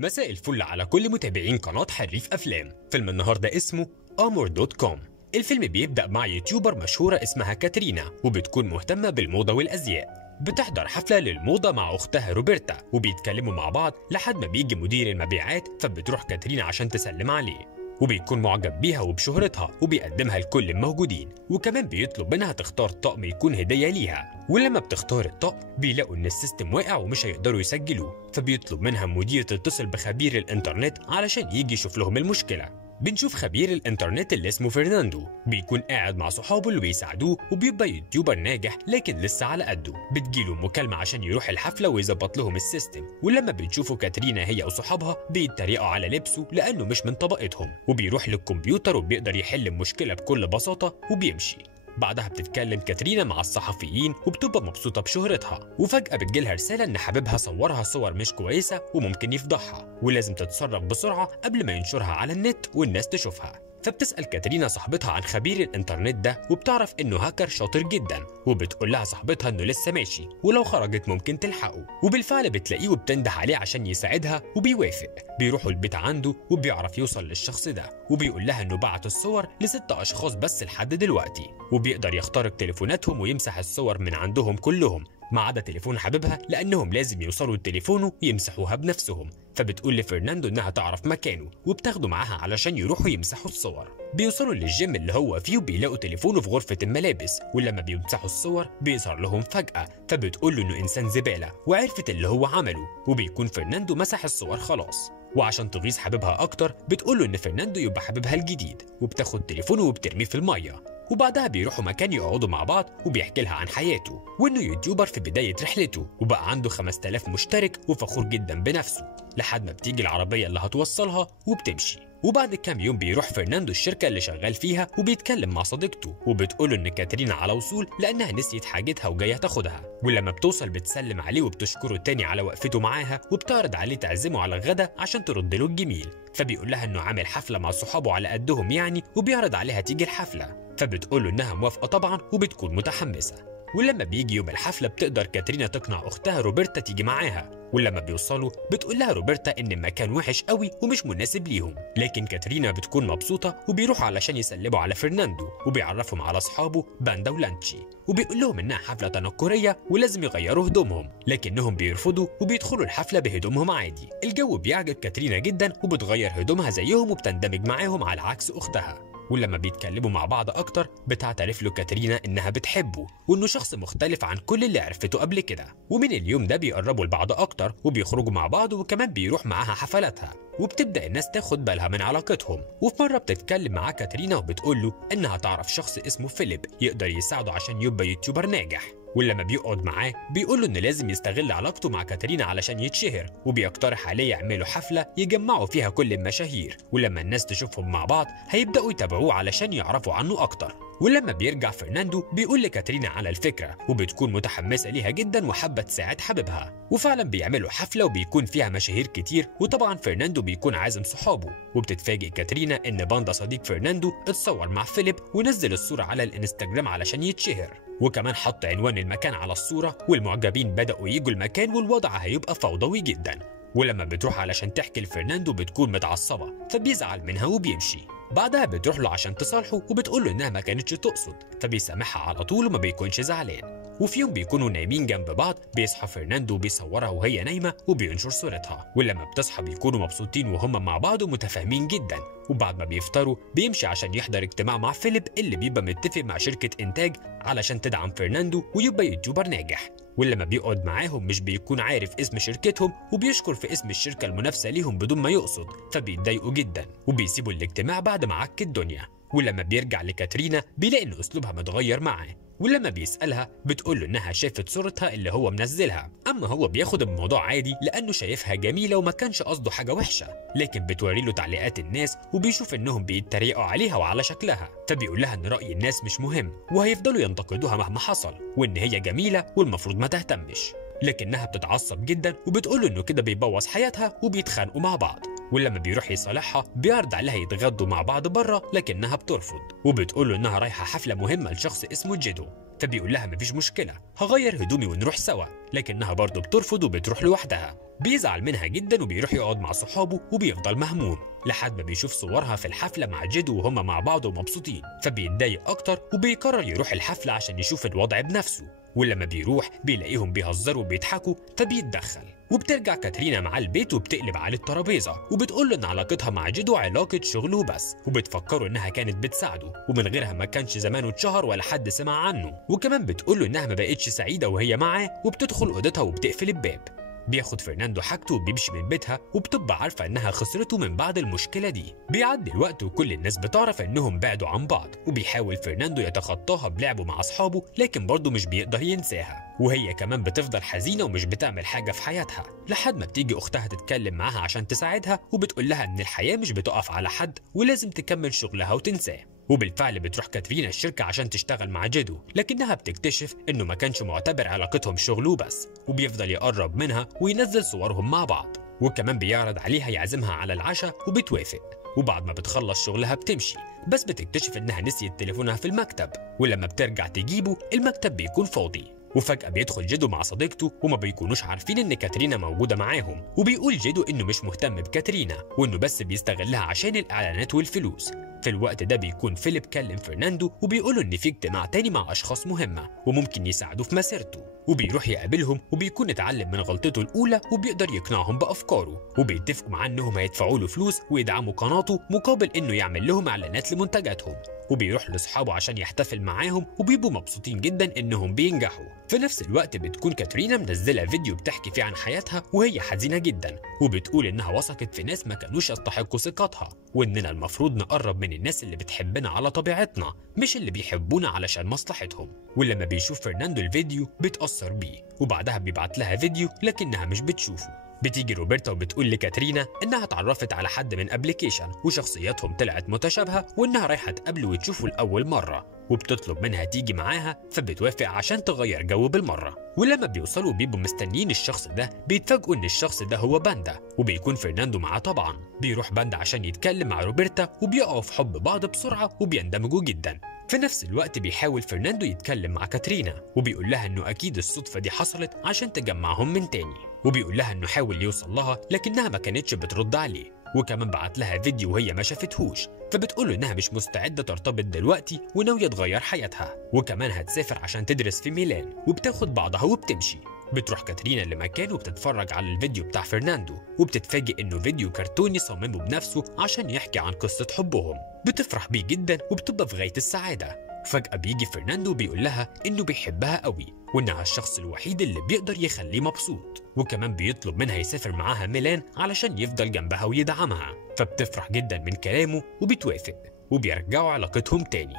مساء الفل على كل متابعين قناة حريف أفلام. فيلم النهاردة اسمه Armor.com. الفيلم بيبدأ مع يوتيوبر مشهورة اسمها كاترينا، وبتكون مهتمة بالموضة والأزياء. بتحضر حفلة للموضة مع أختها روبرتا، وبيتكلموا مع بعض لحد ما بيجي مدير المبيعات، فبتروح كاترينا عشان تسلم عليه، وبيكون معجب بيها وبشهرتها وبيقدمها لكل الموجودين، وكمان بيطلب منها تختار طقم يكون هدية ليها. ولما بتختار الطقم بيلاقوا ان السيستم واقع ومش هيقدروا يسجلوه، فبيطلب منها المدير تتصل بخبير الانترنت علشان يجي يشوف لهم المشكلة. بنشوف خبير الانترنت اللي اسمه فرناندو بيكون قاعد مع صحابه اللي بيساعدوه، وبيبقى يوتيوبر ناجح لكن لسه على قده. بتجيله مكالمة عشان يروح الحفلة ويظبط لهم السيستم، ولما بنشوفوا كاترينا هي وصحابها بيتريقوا على لبسه لأنه مش من طبقتهم، وبيروح للكمبيوتر وبيقدر يحل المشكلة بكل بساطة وبيمشي. بعدها بتتكلم كاترينا مع الصحفيين وبتبقى مبسوطة بشهرتها، وفجأة بتجيلها رسالة إن حبيبها صورها صور مش كويسة وممكن يفضحها، ولازم تتصرف بسرعة قبل ما ينشرها على النت والناس تشوفها. فبتسأل كاترينا صاحبتها عن خبير الانترنت ده، وبتعرف انه هاكر شاطر جدا، وبتقول لها صاحبتها انه لسه ماشي ولو خرجت ممكن تلحقه. وبالفعل بتلاقيه وبتنده عليه عشان يساعدها وبيوافق. بيروحوا البيت عنده وبيعرف يوصل للشخص ده، وبيقول لها انه بعت الصور ل6 اشخاص بس لحد دلوقتي، وبيقدر يخترق تليفوناتهم ويمسح الصور من عندهم كلهم ما عدا تليفون حبيبها، لانهم لازم يوصلوا لتليفونه يمسحوها بنفسهم. فبتقول لفرناندو انها تعرف مكانه وبتاخده معاها علشان يروحوا يمسحوا الصور. بيوصلوا للجيم اللي هو فيه وبيلاقوا تليفونه في غرفة الملابس، ولما بيمسحوا الصور بيظهر لهم فجأة، فبتقول له انه انسان زبالة وعرفت اللي هو عمله، وبيكون فرناندو مسح الصور خلاص. وعشان تغيظ حبيبها اكتر بتقول له ان فرناندو يبقى حبيبها الجديد، وبتاخد تليفونه وبترميه في المية. وبعدها بيروحوا مكان يقعدوا مع بعض، وبيحكي لها عن حياته وانه يوتيوبر في بداية رحلته، وبقى عنده 5000 مشترك وفخور جدا بنفسه، لحد ما بتيجي العربية اللي هتوصلها وبتمشي. وبعد كام يوم بيروح فرناندو الشركة اللي شغال فيها وبيتكلم مع صديقته، وبتقوله ان كاترينا على وصول لانها نسيت حاجتها وجاية تاخدها. ولما بتوصل بتسلم عليه وبتشكره تاني على وقفته معاها، وبتعرض عليه تعزمه على الغدا عشان ترد له الجميل. فبيقول لها انه عامل حفلة مع صحابه على قدهم يعني، وبيعرض عليها تيجي الحفلة، فبتقوله انها موافقة طبعا وبتكون متحمسة. ولما بيجي يوم الحفلة بتقدر كاترينا تقنع أختها روبرتا تيجي معاها، ولما بيوصلوا بتقول لها روبرتا إن المكان وحش قوي ومش مناسب ليهم، لكن كاترينا بتكون مبسوطة وبيروحوا علشان يسلموا على فرناندو، وبيعرفهم على أصحابه باندا ولانشي، وبيقول لهم إنها حفلة تنكرية ولازم يغيروا هدومهم، لكنهم بيرفضوا وبيدخلوا الحفلة بهدومهم عادي. الجو بيعجب كاترينا جدا وبتغير هدومها زيهم وبتندمج معاهم على عكس أختها. ولما بيتكلموا مع بعض اكتر بتعترف له كاترينا انها بتحبه وانه شخص مختلف عن كل اللي عرفته قبل كده. ومن اليوم ده بيقربوا لبعض اكتر وبيخرجوا مع بعض، وكمان بيروح معاها حفلاتها، وبتبدا الناس تاخد بالها من علاقتهم. وفي مره بتتكلم مع كاترينا وبتقول له انها تعرف شخص اسمه فيليب يقدر يساعده عشان يبقى يوتيوبر ناجح. ولما بيقعد معاه بيقول له انه لازم يستغل علاقته مع كاترينا علشان يتشهر، وبيقترح عليه يعملوا حفله يجمعوا فيها كل المشاهير، ولما الناس تشوفهم مع بعض هيبداوا يتابعوه علشان يعرفوا عنه اكتر. ولما بيرجع فرناندو بيقول لكاترينا على الفكره، وبتكون متحمسه ليها جدا وحابه تساعد حبيبها. وفعلا بيعملوا حفله وبيكون فيها مشاهير كتير، وطبعا فرناندو بيكون عازم صحابه. وبتتفاجئ كاترينا ان باندا صديق فرناندو اتصور مع فيليب ونزل الصوره على الانستجرام علشان يتشهر، وكمان حط عنوان المكان على الصوره، والمعجبين بداوا يجوا المكان والوضع هيبقى فوضوي جدا. ولما بتروح علشان تحكي لفرناندو بتكون متعصبه، فبيزعل منها وبيمشي. بعدها بتروح له عشان تصالحه وبتقول له انها ما كانتش تقصد، فبيسامحها على طول وما بيكونش زعلان. وفي يوم بيكونوا نايمين جنب بعض، بيصحى فرناندو وبيصورها وهي نايمه وبينشر صورتها، ولما بتصحى بيكونوا مبسوطين وهم مع بعض ومتفاهمين جدا. وبعد ما بيفطروا بيمشي عشان يحضر اجتماع مع فيليب اللي بيبقى متفق مع شركه انتاج علشان تدعم فرناندو ويبقى يوتيوبر ناجح. ولما بيقعد معاهم مش بيكون عارف اسم شركتهم، وبيشكر في اسم الشركة المنافسة ليهم بدون ما يقصد، فبيتضايقوا جدا وبيسيبوا الاجتماع بعد ما عك الدنيا. ولما بيرجع لكاترينا بيلاقي ان اسلوبها متغير معاه، ولما بيسألها بتقول له انها شافت صورتها اللي هو منزلها، اما هو بياخد الموضوع عادي لانه شايفها جميلة وما كانش قصده حاجة وحشة، لكن بتوري له تعليقات الناس وبيشوف انهم بيتريقوا عليها وعلى شكلها، فبيقول لها ان رأي الناس مش مهم وهيفضلوا ينتقدوها مهما حصل، وان هي جميلة والمفروض ما تهتمش. لكنها بتتعصب جدا وبتقول له انه كده بيبوظ حياتها وبيتخانقوا مع بعض. ولما بيروح يصالحها بيعرض عليها يتغدوا مع بعض بره، لكنها بترفض وبتقول له انها رايحه حفله مهمه لشخص اسمه جيدو. فبيقول لها مفيش مشكلة، هغير هدومي ونروح سوا، لكنها برضه بترفض وبتروح لوحدها. بيزعل منها جدا وبيروح يقعد مع صحابه وبيفضل مهموم لحد ما بيشوف صورها في الحفلة مع جيدو وهما مع بعض ومبسوطين، فبيتضايق أكتر وبيقرر يروح الحفلة عشان يشوف الوضع بنفسه. ولما بيروح بيلاقيهم بيهزروا وبيضحكوا فبيتدخل، وبترجع كاترينا مع البيت وبتقلب على الترابيزة وبتقول له ان علاقتها مع جيدو علاقة شغل وبس، وبتفكره انها كانت بتساعده ومن غيرها ما كانش زمانه اتشهر ولا حد سمع عنه. وكمان بتقول له انها ما بقتش سعيدة وهي معاه، وبتدخل اوضتها وبتقفل الباب. بياخد فرناندو حاجته وبيمشي من بيتها وبتبقى عارفة انها خسرته من بعد المشكلة دي. بيعدي الوقت وكل الناس بتعرف انهم بعدوا عن بعض، وبيحاول فرناندو يتخطاها بلعبه مع اصحابه لكن برضه مش بيقدر ينساها، وهي كمان بتفضل حزينة ومش بتعمل حاجة في حياتها لحد ما بتيجي اختها تتكلم معاها عشان تساعدها، وبتقول لها ان الحياة مش بتقف على حد ولازم تكمل شغلها وتنساه. وبالفعل بتروح كاترينا الشركة عشان تشتغل مع جيدو، لكنها بتكتشف انه ما كانش معتبر علاقتهم شغل وبس، وبيفضل يقرب منها وينزل صورهم مع بعض، وكمان بيعرض عليها يعزمها على العشاء وبتوافق. وبعد ما بتخلص شغلها بتمشي، بس بتكتشف انها نسيت تليفونها في المكتب، ولما بترجع تجيبه المكتب بيكون فاضي. وفجأة بيدخل جيدو مع صديقته وما بيكونوش عارفين ان كاترينا موجودة معاهم، وبيقول جيدو انه مش مهتم بكاترينا وانه بس بيستغلها عشان الاعلانات والفلوس. في الوقت ده بيكون فيليب كلم فرناندو وبيقوله ان في اجتماع تاني مع اشخاص مهمة وممكن يساعدوه في مسيرته، وبيروح يقابلهم وبيكون اتعلم من غلطته الاولى وبيقدر يقنعهم بافكاره، وبيتفقوا معاه انهم هيدفعوا له فلوس ويدعموا قناته مقابل انه يعمل لهم اعلانات لمنتجاتهم. وبيروح لاصحابه عشان يحتفل معاهم وبيبقوا مبسوطين جدا انهم بينجحوا. في نفس الوقت بتكون كاترينا منزله فيديو بتحكي فيه عن حياتها وهي حزينه جدا، وبتقول انها وثقت في ناس ما كانوش يستحقوا ثقتها، واننا المفروض نقرب من الناس اللي بتحبنا على طبيعتنا مش اللي بيحبونا علشان مصلحتهم. ولما بيشوف فرناندو الفيديو بيتأثر بيه، وبعدها بيبعت لها فيديو لكنها مش بتشوفه. بتيجي روبرتا وبتقول لكاترينا انها اتعرفت على حد من ابلكيشن وشخصياتهم طلعت متشابهه وانها رايحه تقابله وتشوفه لاول مره، وبتطلب منها تيجي معاها فبتوافق عشان تغير جو بالمره. ولما بيوصلوا بيبقوا مستنيين الشخص ده بيتفاجئوا ان الشخص ده هو باندا، وبيكون فرناندو معاه طبعا. بيروح باندا عشان يتكلم مع روبرتا وبيقعوا في حب بعض بسرعه وبيندمجوا جدا. في نفس الوقت بيحاول فرناندو يتكلم مع كاترينا وبيقول لها انه اكيد الصدفه دي حصلت عشان تجمعهم من تاني، وبيقول لها انه حاول يوصل لها لكنها ما كانتش بترد عليه، وكمان بعت لها فيديو وهي ما شافتهوش، فبتقول له انها مش مستعده ترتبط دلوقتي وناويه تغير حياتها، وكمان هتسافر عشان تدرس في ميلان، وبتاخد بعضها وبتمشي. بتروح كاترينا لمكان وبتتفرج على الفيديو بتاع فرناندو، وبتتفاجئ انه فيديو كرتوني صممه بنفسه عشان يحكي عن قصة حبهم. بتفرح بيه جدا وبتبقى في غاية السعادة. فجأة بيجي فرناندو بيقول لها انه بيحبها قوي وانها الشخص الوحيد اللي بيقدر يخليه مبسوط، وكمان بيطلب منها يسافر معاها ميلان علشان يفضل جنبها ويدعمها. فبتفرح جدا من كلامه وبتوافق، وبيرجعوا علاقتهم تاني.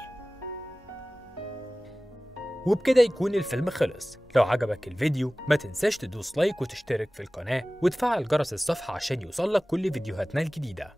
وبكده يكون الفيلم خلص. لو عجبك الفيديو ما تنساش تدوس لايك وتشترك في القناة وتفعل جرس الصفحة عشان يوصلك كل فيديوهاتنا الجديدة.